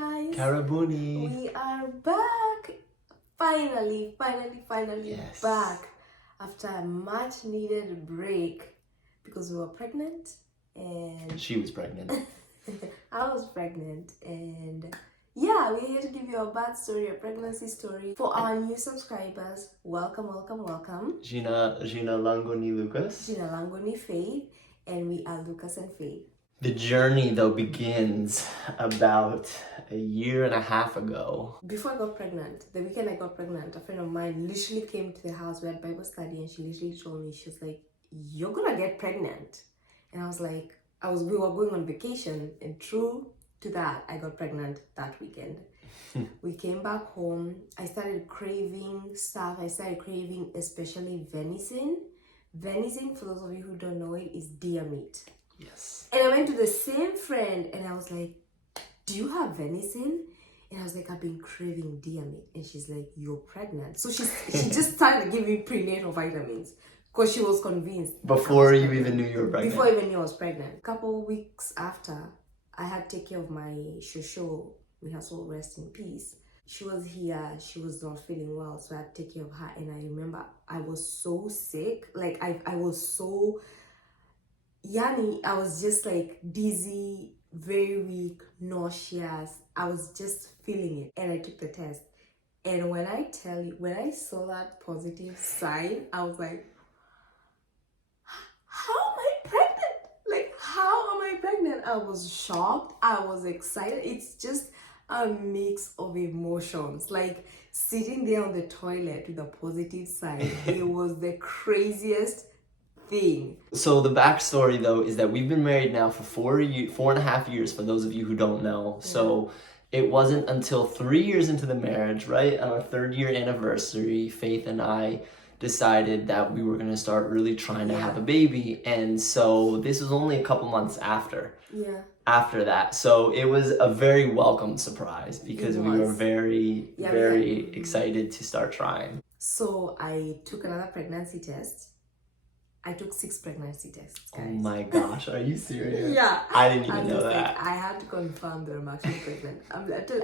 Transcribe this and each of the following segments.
guys. Karabuni. We are back. Finally Yes. back after a much needed break because we were pregnant and She was pregnant. I was pregnant, and yeah, we're here to give you a birth story, a pregnancy story. For our new subscribers, welcome. Gina Langoni Lucas. Gina Langoni Faith, and we are Lucas and Faith. The journey though begins about a year and a half ago. Before I got pregnant, the weekend I got pregnant, a friend of mine literally came to the house. We had Bible study, and she literally told me, she was like, "You're gonna get pregnant," and I was like, we were going on vacation, and true to that, I got pregnant that weekend. We came back home. I started craving stuff. I started craving especially venison. Venison, for those of you who don't know it, is deer meat. Yes. And I went to the same friend and I was like, "Do you have venison?" And I was like, "I've been craving deer meat." And she's like, "You're pregnant." So she just started giving me prenatal vitamins because she was convinced. Before you even knew you were pregnant. Before I even knew I was pregnant. A couple of weeks after, I had to take care of my shosho. May her soul rest in peace. She was here. She was not feeling well, so I had to take care of her. And I remember I was so sick. Like I was so... Yani, I was just like dizzy, very weak, nauseous. I was just feeling it. And I took the test. And when I tell you, when I saw that positive sign, I was like, how am I pregnant? Like, how am I pregnant? I was shocked. I was excited. It's just a mix of emotions. Like sitting there on the toilet with a positive sign. It was the craziest thing. So the backstory though is that we've been married now for 4.5 years, for those of you who don't know. Yeah. So it wasn't until 3 years into the marriage, right, on our 3rd year anniversary, Faith and I decided that we were going to start really trying to have a baby. And so this was only a couple months after that. So it was a very welcome surprise because we were very excited to start trying. So I took another pregnancy test. I took 6 pregnancy tests, guys. Oh my gosh, are you serious? Yeah. I didn't even know that. I had to confirm that I'm actually pregnant.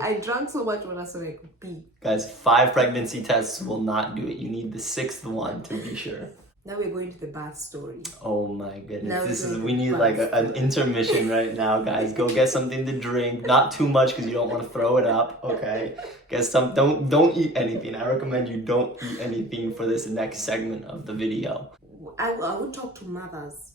I drank so much water so I could pee. Guys, 5 pregnancy tests will not do it. You need the 6th one to be sure. Now we're going to the birth story. Oh my goodness. We need like an intermission right now, guys. Go get something to drink. Not too much because you don't want to throw it up, okay? Get some, don't eat anything. I recommend you don't eat anything for this next segment of the video. I would talk to mothers,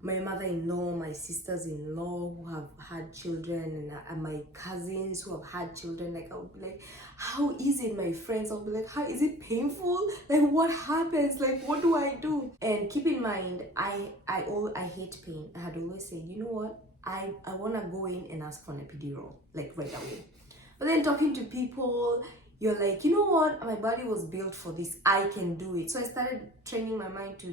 my mother-in-law, my sisters-in-law who have had children, and my cousins who have had children. Like I would be like, how is it? My friends, I'll be like, how is it painful? Like what happens? Like what do I do? And keep in mind, I hate pain. I had always said, you know what? I want to go in and ask for an epidural, like right away. But then talking to people, you're like, you know what? My body was built for this. I can do it. So I started training my mind to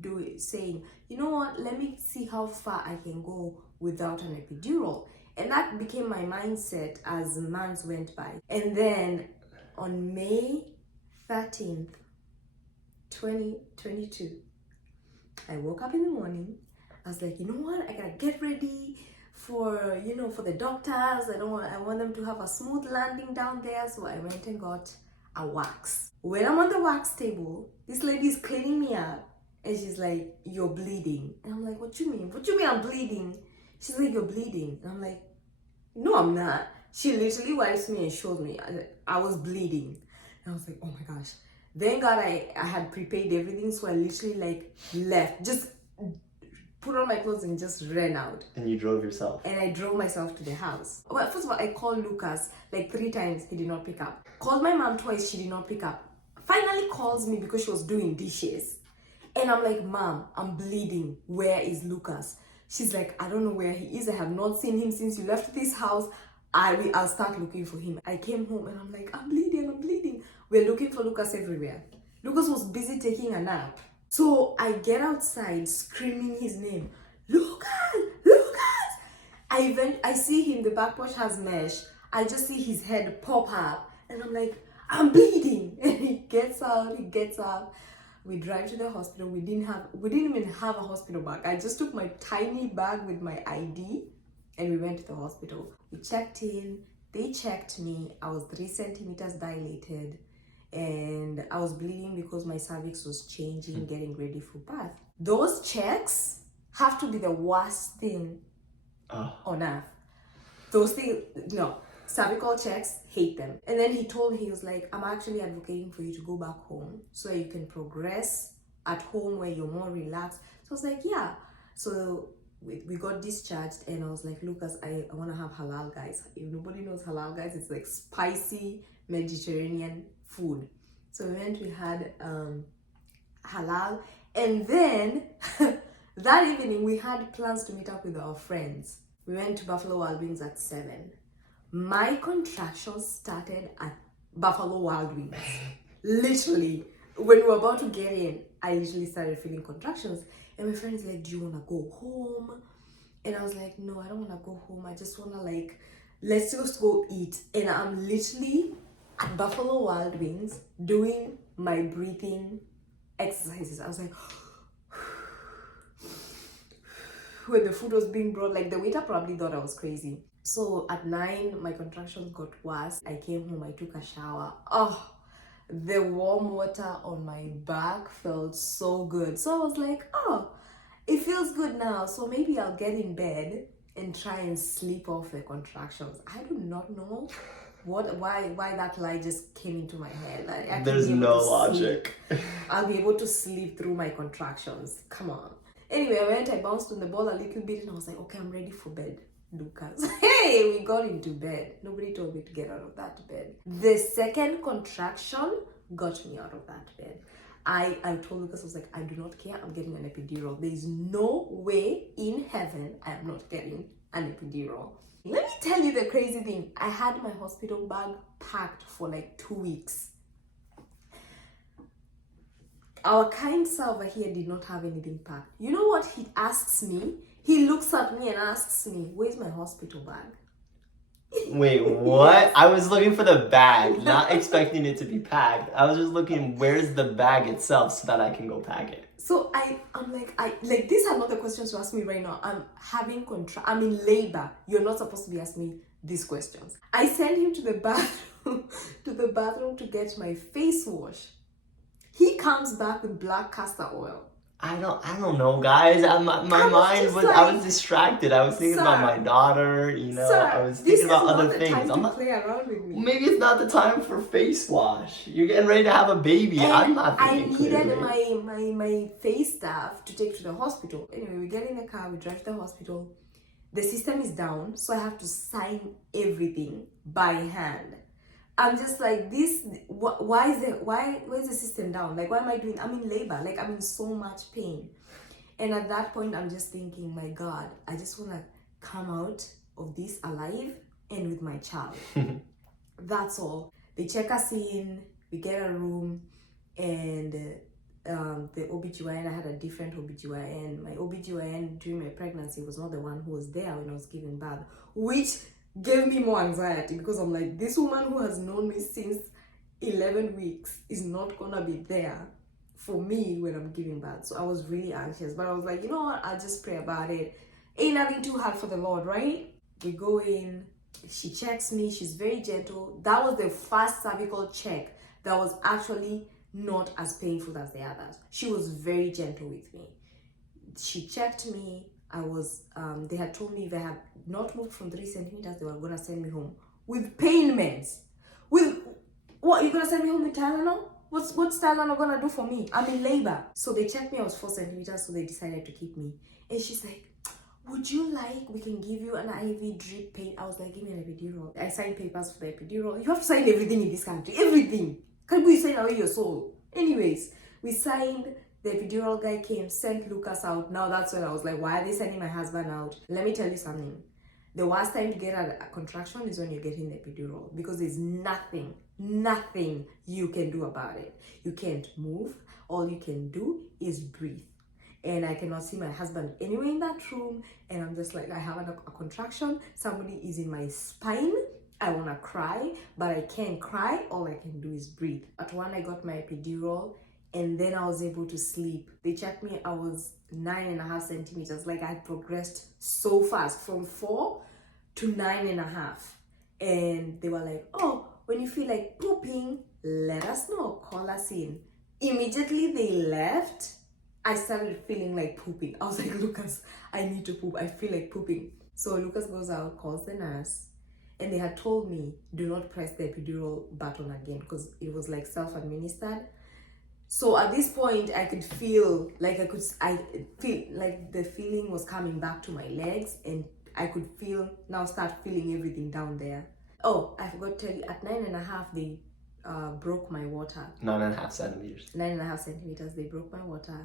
do it, saying, you know what? Let me see how far I can go without an epidural. And that became my mindset as months went by. And then on May 13th, 2022, I woke up in the morning. I was like, you know what? I gotta get ready for the doctors. I want them to have a smooth landing down there. So I went and got a wax. When I'm on the wax table, this lady is cleaning me up and she's like, "You're bleeding." And I'm like, "What you mean? What you mean I'm bleeding?" She's like, "You're bleeding." And I'm like, "No, I'm not." She literally wipes me and shows me I was bleeding. And I was like, oh my gosh. Thank God I had prepaid everything, so I literally like left, just put on my clothes and just ran out. And you drove yourself? And I drove myself to the house. Well, first of all, I called Lucas like 3 times. He did not pick up. Called my mom twice. She did not pick up. Finally calls me because she was doing dishes. And I'm like, "Mom, I'm bleeding. Where is Lucas?" She's like, "I don't know where he is. I have not seen him since you left this house. I'll start looking for him." I came home and I'm like, I'm bleeding. We're looking for Lucas everywhere. Lucas was busy taking a nap. So I get outside screaming his name, "Lucas! I see him, the back porch has mesh. I just see his head pop up and I'm like, I'm bleeding. And he gets up. We drive to the hospital. We didn't even have a hospital bag. I just took my tiny bag with my ID and we went to the hospital. We checked in, They checked me. I was 3 centimeters dilated, and I was bleeding because my cervix was changing, getting ready for birth. Those checks have to be the worst thing on earth. Those things, no. Cervical checks, hate them. And then he told me, he was like, I'm actually advocating for you to go back home so that you can progress at home where you're more relaxed. So I was like, yeah. So we got discharged, and I was like, Lucas, I want to have halal, guys. If nobody knows halal, guys, it's like spicy Mediterranean food. So we went, we had halal, and then that evening we had plans to meet up with our friends. We went to Buffalo Wild Wings at 7. My contractions started at Buffalo Wild Wings. Literally, when we were about to get in, I literally started feeling contractions. And my friend's like, do you want to go home? And I was like, no, I don't want to go home. I just want to, like, let's just go eat. And I'm literally at Buffalo Wild Wings doing my breathing exercises. I was like, when the food was being brought, like, the waiter probably thought I was crazy. So at 9, my contractions got worse. I came home, I took a shower. Oh, the warm water on my back felt so good. So I was like, oh, it feels good now. So maybe I'll get in bed and try and sleep off the contractions. I do not know why that lie just came into my head. There's no logic. I'll be able to sleep through my contractions. Come on. Anyway, I bounced on the ball a little bit, and I was like, okay, I'm ready for bed. Lucas. Hey, we got into bed. Nobody told me to get out of that bed. The second contraction got me out of that bed. I told Lucas, I was like, I do not care. I'm getting an epidural. There is no way in heaven I am not getting an epidural. Let me tell you the crazy thing. I had my hospital bag packed for like 2 weeks. Our kind sir over here did not have anything packed. You know what he asks me? He looks at me and asks me, where's my hospital bag? Wait, what? I was looking for the bag, not expecting it to be packed. I was just looking, where's the bag itself so that I can go pack it. So I'm like, these are not the questions to ask me right now. I'm in labor. You're not supposed to be asking me these questions. I sent him to the bathroom to get my face wash. He comes back with black castor oil. I don't know, guys. I was distracted. I was thinking about my daughter, I was thinking about other things. I'm not play around with me. Maybe it's not the time for face wash. You're getting ready to have a baby. And I'm not thinking needed clearly. my face staff to take to the hospital. Anyway, we get in the car, we drive to the hospital. The system is down, so I have to sign everything by hand. I'm just like, why is the system down? Like, what am I doing? I'm in labor. Like, I'm in so much pain. And at that point, I'm just thinking, my God, I just want to come out of this alive and with my child. That's all. They check us in, we get a room, and the OBGYN, I had a different OBGYN. My OBGYN during my pregnancy was not the one who was there when I was giving birth, which gave me more anxiety, because I'm like, this woman who has known me since 11 weeks is not gonna be there for me when I'm giving birth. So I was really anxious, but I was like, you know what, I'll just pray about it. Ain't nothing too hard for the Lord, right? We go in, she checks me, she's very gentle. That was the first cervical check that was actually not as painful as the others. She was very gentle with me. She checked me. They had told me if I had not moved from 3 centimeters, they were gonna send me home with pain meds. With what? You're gonna send me home with Tylenol? What's Tylenol gonna do for me? I'm in labor. So they checked me, I was 4 centimeters, so they decided to keep me. And she's like, would you like, we can give you an IV drip pain. I was like, give me an epidural. I signed papers for the epidural. You have to sign everything in this country. Everything. Can't you sign away your soul? Anyways, we signed. The epidural guy came, sent Lucas out. Now that's when I was like, why are they sending my husband out? Let me tell you something. The worst time to get a contraction is when you're getting the epidural, because there's nothing you can do about it. You can't move. All you can do is breathe. And I cannot see my husband anywhere in that room. And I'm just like, I have a contraction. Somebody is in my spine. I want to cry, but I can't cry. All I can do is breathe. At 1, I got my epidural. And then I was able to sleep. They checked me, I was 9.5 centimeters. Like, I progressed so fast from 4 to 9.5. And they were like, oh, when you feel like pooping, let us know, call us in. Immediately they left, I started feeling like pooping. I was like, Lucas, I need to poop. I feel like pooping. So Lucas goes out, calls the nurse, and they had told me, do not press the epidural button again because it was like self-administered. So at this point, I could feel like I feel like the feeling was coming back to my legs, and I could start feeling everything down there. Oh, I forgot to tell you, at 9.5, they broke my water. 9.5 centimeters. 9.5 centimeters, they broke my water.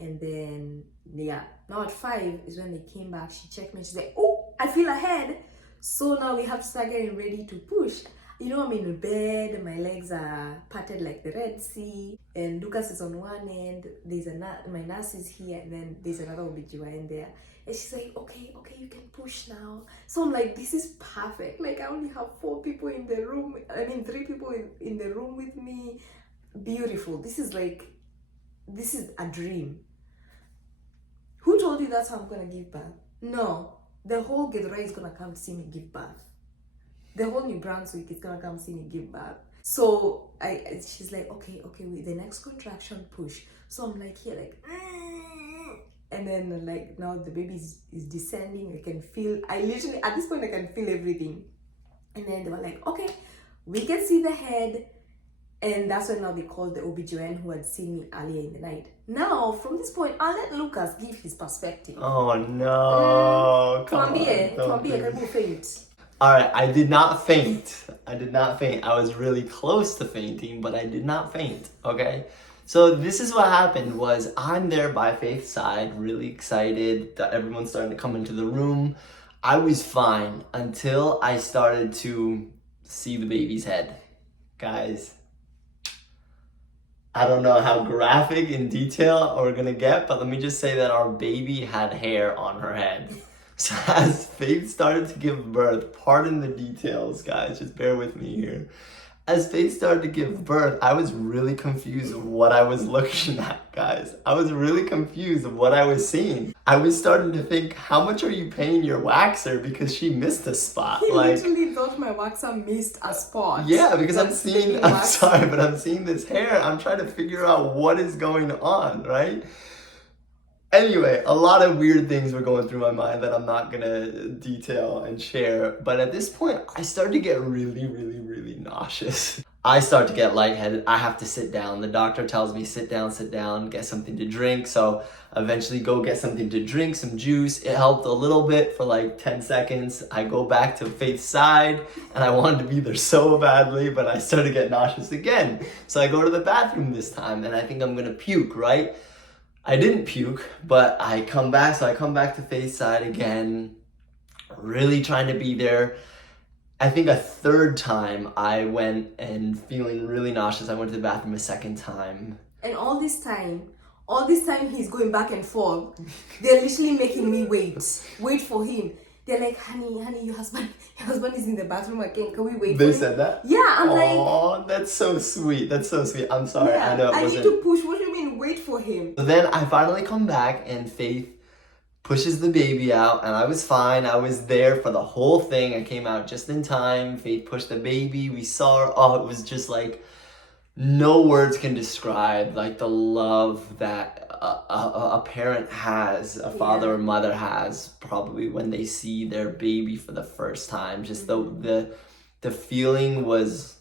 And then, yeah, now at 5 is when they came back. She checked me, she's like, oh, I feel a head. So now we have to start getting ready to push. You know, I'm in bed and my legs are parted like the Red Sea. And Lucas is on one end, my nurse is here, and then there's another OBGYN there. And she's like, okay, you can push now. So I'm like, this is perfect. Like, I only have 4 people in the room. 3 people in the room with me. Beautiful. This is a dream. Who told you that's how I'm gonna give birth? No. The whole Gedora is gonna come to see me give birth. The whole New Brunswick is gonna come see me give birth. So she's like, okay, wait, the next contraction, push. So I'm like here, like, and then like now the baby is descending. I literally at this point I can feel everything. And then they were like, okay, we can see the head. And that's when now they called the OBGYN who had seen me earlier in the night. Now, from this point, I'll let Lucas give his perspective. Oh no! Tuambie, faint. All right, I did not faint. I was really close to fainting, but I did not faint. Okay. So this is what happened was I'm there by Faith's side, really excited that everyone's starting to come into the room. I was fine until I started to see the baby's head. Guys, I don't know how graphic in detail we're gonna get, but let me just say that our baby had hair on her head. So as Faith started to give birth, pardon the details, guys, just bear with me here. As Faith started to give birth, I was really confused of what I was looking at, guys. I was really confused of what I was seeing. I was starting to think, how much are you paying your waxer because she missed a spot? He literally thought my waxer missed a spot. Yeah, because I'm seeing this hair. I'm trying to figure out what is going on, right? Anyway, a lot of weird things were going through my mind that I'm not gonna detail and share. But at this point, I started to get really, really, really nauseous. I start to get lightheaded. I have to sit down. The doctor tells me, sit down, get something to drink. So eventually go get something to drink, some juice. It helped a little bit for like 10 seconds. I go back to Faith's side and I wanted to be there so badly, but I started to get nauseous again. So I go to the bathroom this time and I think I'm gonna puke, right? I didn't puke, but I come back to Faith's side again, really trying to be there. I think a third time I went and feeling really nauseous. I went to the bathroom a second time. And all this time he's going back and forth. They're literally making me wait for him. They're like, honey, your husband is in the bathroom again. Can we wait for him? They said that? Yeah, I'm like... Oh, that's so sweet. I'm sorry. Yeah, I know I need to push. What do you mean, wait for him? So then I finally come back and Faith pushes the baby out and I was fine. I was there for the whole thing. I came out just in time. Faith pushed the baby. We saw her. Oh, it was just like... No words can describe like the love that a parent has, a father or mother has, probably when they see their baby for the first time. Just the feeling was,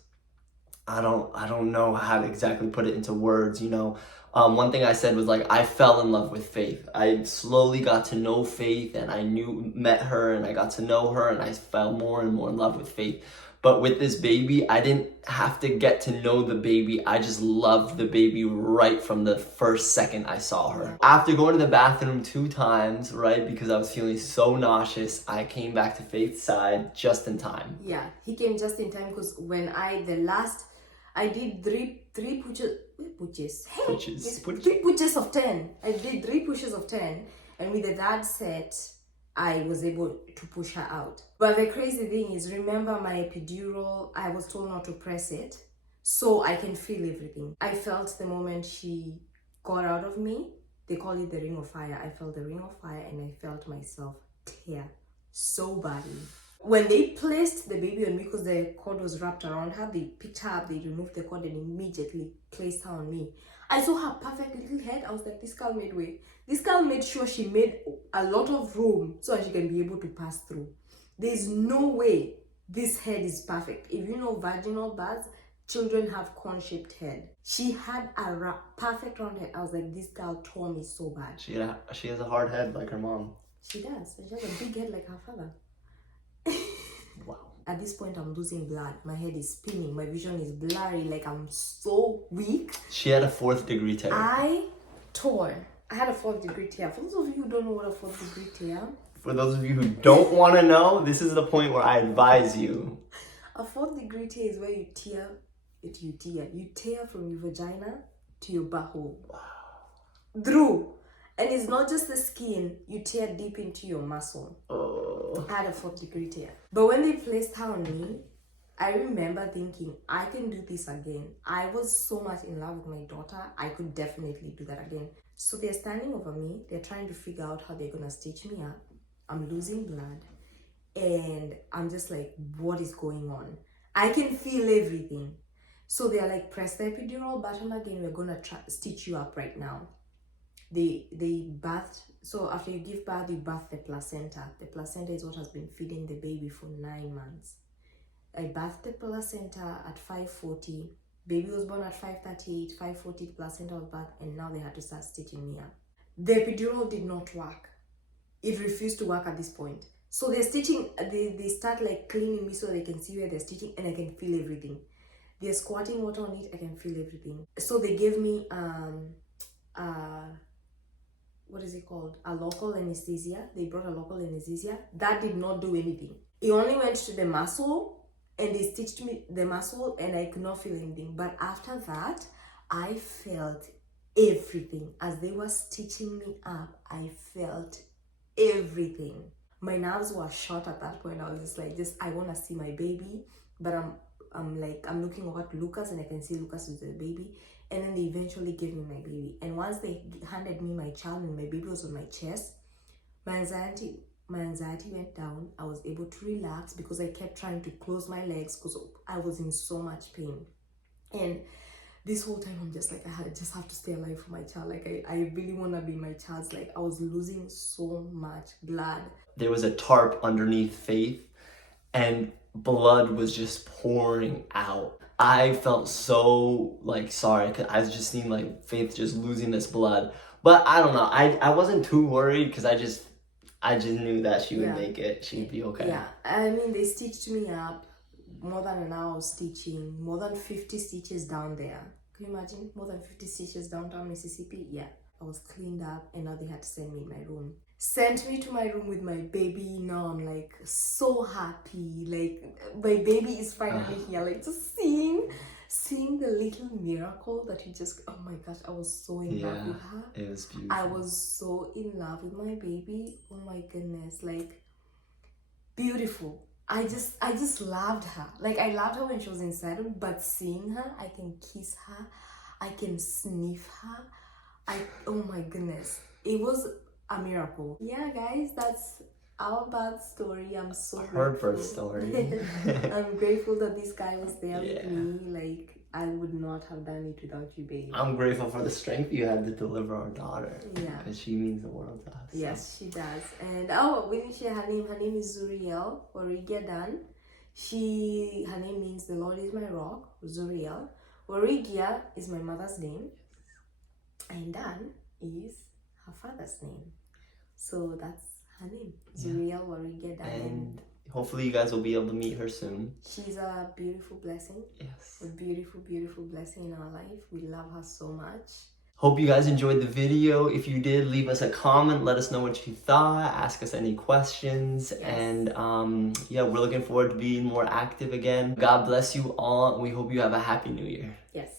I don't know how to exactly put it into words. You know, one thing I said was like I fell in love with Faith. I slowly got to know Faith, and met her, and I got to know her, and I fell more and more in love with Faith. But with this baby, I didn't have to get to know the baby. I just loved the baby right from the first second I saw her. After going to the bathroom 2 times, right, because I was feeling so nauseous, I came back to Faith's side just in time. Yeah, he came just in time because when I did three pushes. Hey, pushes. 3 pushes of 10. I did 3 pushes of 10, and with the third set, I was able to push her out. But the crazy thing is, remember my epidural, I was told not to press it, so I can feel everything. I felt the moment she got out of me, they call it the ring of fire. I felt the ring of fire and I felt myself tear so badly. When they placed the baby on me, because the cord was wrapped around her, they picked her up, they removed the cord and immediately placed her on me. I saw her perfect little head. I was like, this girl made way. This girl made sure she made a lot of room so that she can be able to pass through. There's no way this head is perfect. If you know vaginal births, children have cone-shaped head. She had a perfect round head. I was like, this girl tore me so bad. She has a hard head like her mom. She does. She has a big head like her father. Wow. At this point, I'm losing blood. My head is spinning. My vision is blurry. Like, I'm so weak. She had a 4th-degree tear. I had a 4th-degree tear. For those of you who don't know what a 4th-degree tear, For those of you who don't want to know, this is the point where I advise you. A 4th-degree tear is where you tear from your vagina to your butthole. Through. And it's not just the skin, you tear deep into your muscle. Oh. I had a 4th-degree tear. But when they placed her on me, I remember thinking, I can do this again. I was so much in love with my daughter, I could definitely do that again. So they're standing over me, they're trying to figure out how they're gonna stitch me up. I'm losing blood. And I'm just like, what is going on? I can feel everything. So they're like, press the epidural button again, we're gonna stitch you up right now. They birthed, so after you give birth, you birth the placenta. The placenta is what has been feeding the baby for 9 months. I birthed the placenta at 5:40. Baby was born at 5:38. 5:40 the placenta was birthed, and now they had to start stitching me up. The epidural did not work. It refused to work at this point. So they're stitching, they start like cleaning me so they can see where they're stitching, and I can feel everything. They're squirting water on it, I can feel everything. So they gave me what is it called? A local anesthesia. They brought a local anesthesia. That did not do anything. It only went to the muscle and they stitched me the muscle and I could not feel anything. But after that, I felt everything. As they were stitching me up, I felt everything. My nerves were shot at that point. I was just like, I want to see my baby. But I'm looking over to Lucas and I can see Lucas with the baby. And then they eventually gave me my baby. And once they handed me my child and my baby was on my chest, my anxiety went down. I was able to relax because I kept trying to close my legs because I was in so much pain. And this whole time I'm just like, I just have to stay alive for my child. Like I really want to be my child's. Like I was losing so much blood. There was a tarp underneath Faith and blood was just pouring out. I felt so like sorry because I was just seeing like Faith just losing this blood. But I don't know. I wasn't too worried because I just knew that she would make it. She'd be okay. Yeah. I mean, they stitched me up more than an hour of stitching, more than 50 stitches down there. Can you imagine? More than 50 stitches downtown Mississippi? Yeah. I was cleaned up and now they had to send me in my room. Sent me to my room with my baby. Now I'm like so happy. Like my baby is finally here. Like just seeing the little miracle that you just, oh my gosh, I was so in love with her. It was beautiful. I was so in love with my baby. Oh my goodness. Like beautiful. I just loved her. Like I loved her when she was inside of, but seeing her, I can kiss her, I can sniff her. Oh my goodness. It was a miracle. Yeah, guys, that's our birth story. I'm so grateful. Her birth story. I'm grateful that this guy was there with me. Like I would not have done it without you, baby. I'm grateful for the strength you had to deliver our daughter. Yeah. Because she means the world to us. Yes, she does. And we didn't share her name. Her name is Zurielle Warigia. Her name means the Lord is my rock. Zurielle. Warigia is my mother's name. And Dan is her father's name. So that's her name. Zurielle Warigia. And hopefully you guys will be able to meet her soon. She's a beautiful blessing. Yes. A beautiful, beautiful blessing in our life. We love her so much. Hope you guys enjoyed the video. If you did, leave us a comment. Let us know what you thought. Ask us any questions. Yes. And we're looking forward to being more active again. God bless you all. And we hope you have a happy new year. Yes.